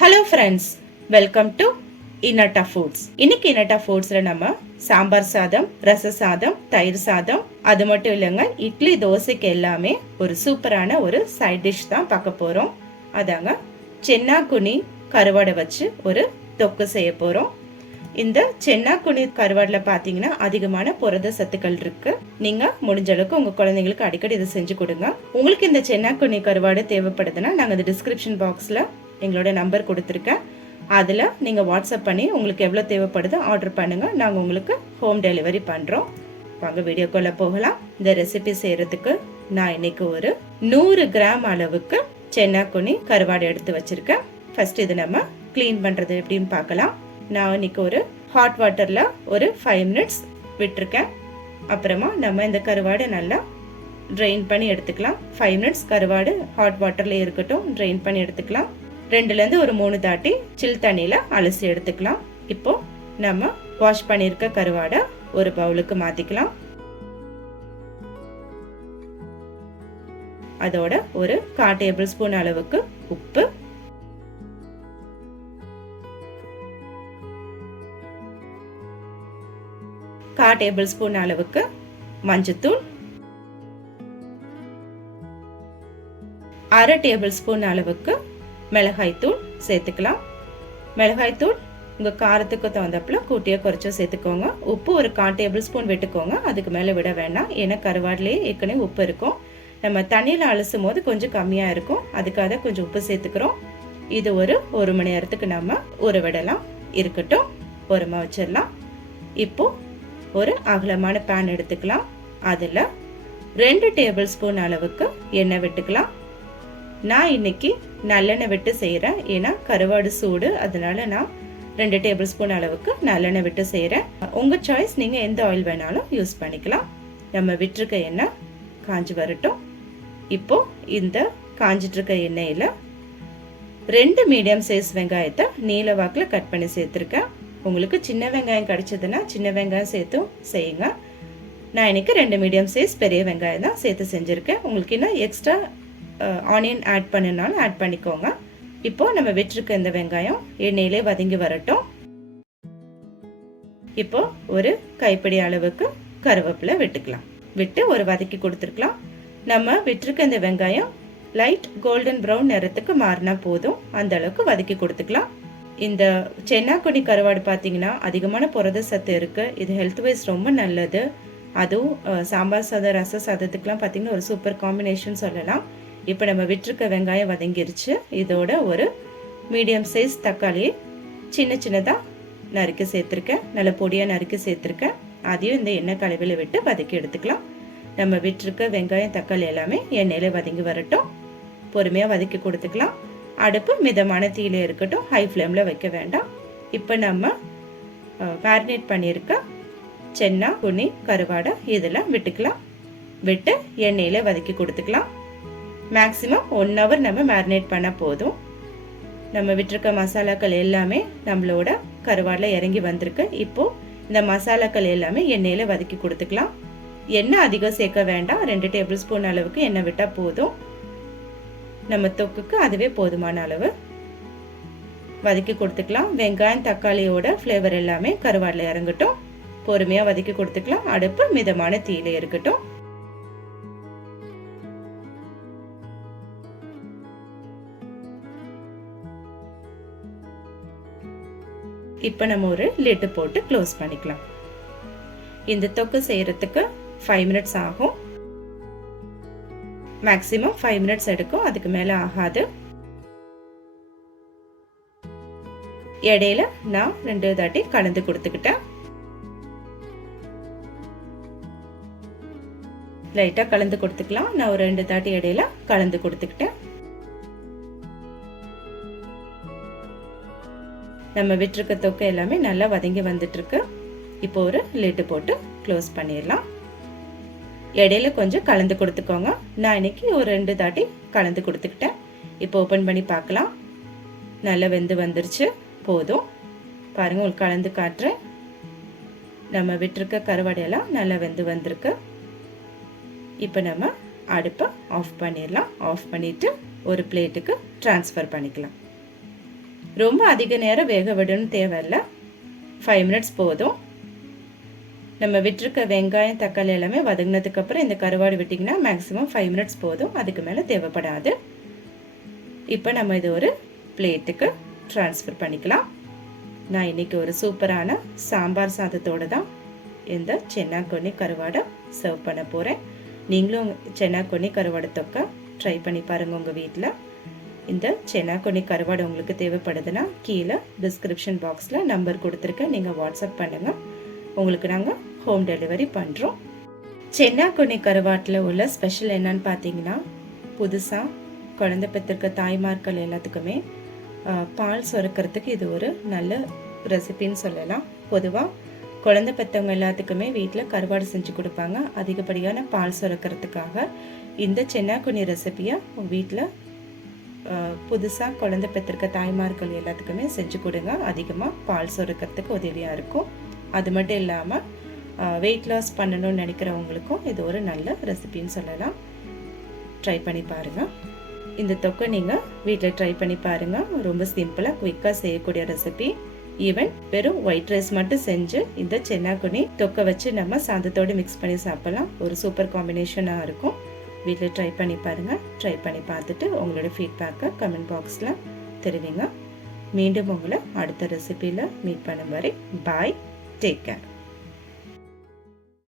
Hello friends, welcome to Inatta foods. இன்னைக்கு இனட்டா ஃபுட்ஸ்ல நம்ம சாம்பார் சாதம், ரச சாதம், தயிர் சாதம், அது மட்டும் இல்லைங்க, இட்லி தோசைக்கு எல்லாமே ஒரு சூப்பரான ஒரு சைட் டிஷ் தான் பார்க்க போறோம். அதாங்க சென்னாக்குனி கருவாடை வச்சு ஒரு தொக்கு செய்ய போறோம். இந்த சென்னாக்குனி கருவாடுல பாத்தீங்கன்னா அதிகமான புரத சத்துக்கள் இருக்கு. நீங்க முடிஞ்ச அளவுக்கு உங்க குழந்தைங்களுக்கு அடிக்கடி இதை செஞ்சு கொடுங்க. உங்களுக்கு இந்த சென்னாக்குனி கருவாடு தேவைப்படுதுன்னா நாங்க இந்த டிஸ்கிரிப்ஷன் பாக்ஸ்ல எங்களோட நம்பர் கொடுத்துருக்கேன். அதில் நீங்கள் வாட்ஸ்அப் பண்ணி உங்களுக்கு எவ்வளோ தேவைப்படுதோ ஆர்டர் பண்ணுங்கள். நாங்கள் உங்களுக்கு ஹோம் டெலிவரி பண்ணுறோம். வாங்க வீடியோக்குள்ளே போகலாம். இந்த ரெசிபி செய்கிறதுக்கு நான் இன்னைக்கு ஒரு 100 கிராம் அளவுக்கு சென்னாக்குனி கருவாடு எடுத்து வச்சுருக்கேன். ஃபர்ஸ்ட் இது நம்ம க்ளீன் பண்ணுறது எப்படின்னு பார்க்கலாம். நான் இன்னைக்கு ஒரு ஹாட் வாட்டரில் ஒரு 5 மினிட்ஸ் விட்டுருக்கேன். அப்புறமா நம்ம இந்த கருவாடை நல்லா ட்ரெயின் பண்ணி எடுத்துக்கலாம். 5 மினிட்ஸ் கருவாடு ஹாட் வாட்டரில் இருக்கட்டும், ட்ரெயின் பண்ணி எடுத்துக்கலாம். 2லேருந்து ஒரு 3 தாட்டி சில் தண்ணியில அலசி எடுத்துக்கலாம். இப்போ நம்ம வாஷ் பண்ணியிருக்க கருவாடை ஒரு பவுலுக்கு மாத்திக்கலாம். அதோட ஒரு 1/4 டேபிள் ஸ்பூன் அளவுக்கு உப்பு, கால் டேபிள் ஸ்பூன் அளவுக்கு மஞ்சத்தூள், 1/2 டேபிள் ஸ்பூன் அளவுக்கு மிளகாய்த்தூள் சேர்த்துக்கலாம். மிளகாய்த்தூள் உங்கள் காரத்துக்கு தகுந்தப்பல கூட்டியோ குறைச்சோ சேர்த்துக்கோங்க. உப்பு ஒரு 1/4 டேபிள் ஸ்பூன் விட்டுக்கோங்க, அதுக்கு மேலே விட வேண்டாம். ஏன்னா கருவாடுலேயே ஏற்கனவே உப்பு இருக்கும். நம்ம தண்ணியில் அலசும் போது கொஞ்சம் கம்மியாக இருக்கும், அதுக்காக கொஞ்சம் உப்பு சேர்த்துக்கிறோம். இது ஒரு மணி நேரத்துக்கு நம்ம ஊற விடலாம். இருக்கட்டும், ஓரமாக வச்சிடலாம். இப்போ ஒரு அகலமான பேன் எடுத்துக்கலாம். அதில் 2 டேபிள் ஸ்பூன் அளவுக்கு எண்ணெய் விட்டுக்கலாம். நான் இன்னைக்கு நல்லெண்ணெய் விட்டு செய்கிறேன், ஏன்னா கருவாடு சூடு, அதனால நான் 2 டேபிள் ஸ்பூன் அளவுக்கு நல்லெண்ணெய் விட்டு செய்கிறேன். உங்கள் சாய்ஸ், நீங்கள் எந்த ஆயில் வேணாலும் யூஸ் பண்ணிக்கலாம். நம்ம விட்டுருக்க எண்ணெய் காஞ்சி வரட்டும். இப்போ இந்த காஞ்சிட்டு இருக்க எண்ணெயில் 2 மீடியம் சைஸ் வெங்காயத்தை நீல வாக்கில் கட் பண்ணி சேர்த்துருக்கேன். உங்களுக்கு சின்ன வெங்காயம் கிடைச்சதுன்னா சின்ன வெங்காயம் சேர்த்தும் செய்யுங்க. நான் இன்னைக்கு 2 மீடியம் சைஸ் பெரிய வெங்காயம் தான் சேர்த்து செஞ்சுருக்கேன். உங்களுக்கு இன்னும் எக்ஸ்ட்ரா ஆனியன் ஆட் பண்ணினாலும் ஆட் பண்ணிக்கோங்க. இப்போ நம்ம விட்டுருக்க இந்த வெங்காயம் எண்ணெயிலே வதங்கி வரட்டும். இப்போ ஒரு கைப்பிடி அளவுக்கு கருவேப்பிலை விட்டுக்கலாம். விட்டு ஒரு வதக்கி கொடுத்துருக்கலாம். நம்ம விட்டுருக்க இந்த வெங்காயம் லைட் கோல்டன் ப்ரௌன் நிறத்துக்கு மாறினா போதும், அந்த அளவுக்கு வதக்கி கொடுத்துக்கலாம். இந்த சென்னாக்குனி கருவாடு பார்த்தீங்கன்னா அதிகமான புரத சத்து இருக்கு. இது ஹெல்த் வைஸ் ரொம்ப நல்லது. அதுவும் சாம்பார் சாதம், ரச சாதத்துக்குலாம் பார்த்தீங்கன்னா ஒரு சூப்பர் காம்பினேஷன் சொல்லலாம். இப்போ நம்ம விட்டுருக்க வெங்காயம் வதங்கிருச்சு. இதோட ஒரு மீடியம் சைஸ் தக்காளி சின்ன சின்னதாக நறுக்கி சேர்த்துருக்கேன், நல்ல பொடியாக நறுக்கி சேர்த்துருக்கேன். அதையும் இந்த எண்ணெய் கலவையில் விட்டு வதக்கி எடுத்துக்கலாம். நம்ம விட்டுருக்க வெங்காயம் தக்காளி எல்லாமே எண்ணெயில் வதங்கி வரட்டும். பொறுமையாக வதக்கி கொடுத்துக்கலாம். அடுப்பு மிதமான தீயில இருக்கட்டும், ஹை ஃப்ளேமில் வைக்க வேண்டாம். இப்போ நம்ம மேரினேட் பண்ணியிருக்க சென்னாக்குனி கருவாடை இதெல்லாம் விட்டுக்கலாம். விட்டு எண்ணெயில் வதக்கி கொடுத்துக்கலாம். மேக்ஸிமம் 1 hour நம்ம மேரினேட் பண்ண போதும். நம்ம விட்டுருக்க மசாலாக்கள் எல்லாமே நம்மளோட கருவாடில் இறங்கி வந்திருக்கு. இப்போ இந்த மசாலாக்கள் எல்லாமே எண்ணெயில் வதக்கி கொடுத்துக்கலாம். எண்ணெய் அதிகம் சேர்க்க வேண்டாம், 2 டேபிள் ஸ்பூன் அளவுக்கு எண்ணெய் விட்டால் போதும். நம்ம தொக்குக்கு அதுவே போதுமான அளவு வதக்கி கொடுத்துக்கலாம். வெங்காயம் தக்காளியோட ஃப்ளேவர் எல்லாமே கருவாடில் இறங்கட்டும். பொறுமையாக வதக்கி கொடுத்துக்கலாம். அடுப்பு மிதமான தீயில இருக்கட்டும். இப்போ நம்ம ஒரு லிட்டு போட்டு க்ளோஸ் பண்ணிக்கலாம். இந்த தொக்கு செய்யறதுக்கு 5 மினிட்ஸ் ஆகும். மேக்ஸிமம் 5 மினிட்ஸ் எடுக்கும், அதுக்கு மேலே ஆகாது. இடையில நான் 2 தாட்டி கலந்து கொடுத்துக்கிட்டேன். லைட்டாக கலந்து கொடுத்துக்கலாம். நான் ஒரு 2 தாட்டி இடையில கலந்து கொடுத்துக்கிட்டேன். நம்ம விட்டுருக்க தொக்கை எல்லாமே நல்லா வதங்கி வந்துட்டு இருக்கு. இப்போ ஒரு லிட்டு போட்டு க்ளோஸ் பண்ணிடலாம். இடையில கொஞ்சம் கலந்து கொடுத்துக்கோங்க. நான் இன்னைக்கு ஒரு 2 தாட்டி கலந்து கொடுத்துக்கிட்டேன். இப்போ ஓப்பன் பண்ணி பார்க்கலாம். நல்லா வெந்து வந்துருச்சு. போதும், பாருங்க, உங்களுக்கு கலந்து காட்டுறேன். நம்ம விட்டுருக்க கருவாடையெல்லாம் நல்லா வெந்து வந்திருக்கு. இப்போ நம்ம அடுப்பை ஆஃப் பண்ணிடலாம். ஆஃப் பண்ணிட்டு ஒரு பிளேட்டுக்கு ட்ரான்ஸ்ஃபர் பண்ணிக்கலாம். ரொம்ப அதிக நேரம் வேக விடணும் தேவையில்ல, 5 மினிட்ஸ் போதும். நம்ம விட்டுருக்க வெங்காயம் தக்காளி எல்லாமே வதங்கினதுக்கப்புறம் இந்த கருவாடு விட்டிங்கன்னா மேக்ஸிமம் 5 மினிட்ஸ் போதும், அதுக்கு மேலே தேவைப்படாது. இப்போ நம்ம இது ஒரு பிளேட்டுக்கு ட்ரான்ஸ்ஃபர் பண்ணிக்கலாம். நான் இன்றைக்கி ஒரு சூப்பரான சாம்பார் சாதத்தோடு தான் இந்த சென்னாக்கொன்னி கருவாடை சர்வ் பண்ண போகிறேன். நீங்களும் சென்னாக்கொன்னி கருவாடு தொக்கை ட்ரை பண்ணி பாருங்கள் உங்கள் வீட்டில். இந்த சென்னாக்கொன்னி கருவாடு உங்களுக்கு தேவைப்படுதுன்னா கீழே டிஸ்கிரிப்ஷன் பாக்ஸில் நம்பர் கொடுத்துருக்கேன், நீங்கள் வாட்ஸ்அப் பண்ணுங்கள், உங்களுக்கு நாங்கள் ஹோம் டெலிவரி பண்ணுறோம். சென்னாக்கொன்னி கருவாட்டில் உள்ள ஸ்பெஷல் என்னன்னு பார்த்தீங்கன்னா, புதுசாக குழந்தை பெற்றிருக்க தாய்மார்கள் எல்லாத்துக்குமே பால் சுரக்கிறதுக்கு இது ஒரு நல்ல ரெசிபின்னு சொல்லலாம். பொதுவாக குழந்தை பெற்றவங்க எல்லாத்துக்குமே வீட்டில் கருவாடு செஞ்சு கொடுப்பாங்க. அதிகப்படியான பால் சுரக்கிறதுக்காக இந்த சென்னாக்கொன்னி ரெசிபியை வீட்டில் புதுசாக குழந்தை பெற்றிருக்க தாய்மார்கள் எல்லாத்துக்குமே செஞ்சு கொடுங்க. அதிகமாக பால் சுரக்கிறதுக்கு உதவியாக இருக்கும். அது மட்டும் இல்லாமல் வெயிட் லாஸ் பண்ணணும்னு நினைக்கிறவங்களுக்கும் இது ஒரு நல்ல ரெசிபின்னு சொல்லலாம். ட்ரை பண்ணி பாருங்கள். இந்த தொக்கை நீங்கள் வீட்டில் ட்ரை பண்ணி பாருங்கள். ரொம்ப சிம்பிளாக குயிக்காக செய்யக்கூடிய ரெசிபி. ஈவன் வெறும் ஒயிட் ரைஸ் மட்டும் செஞ்சு இந்த சென்னாக்கொன்னி தொக்கை வச்சு நம்ம சாதத்தோடு மிக்ஸ் பண்ணி சாப்பிடலாம். ஒரு சூப்பர் காம்பினேஷனாக இருக்கும். வீட்டில் ட்ரை பண்ணி பாருங்கள். ட்ரை பண்ணி பார்த்துட்டு உங்களோட ஃபீட்பேக்கை கமெண்ட் பாக்ஸில் தெரிவிங்க. மீண்டும் உங்களை அடுத்த ரெசிபியில் மீட் பண்ணும் வரை பாய், டேக் கேர்.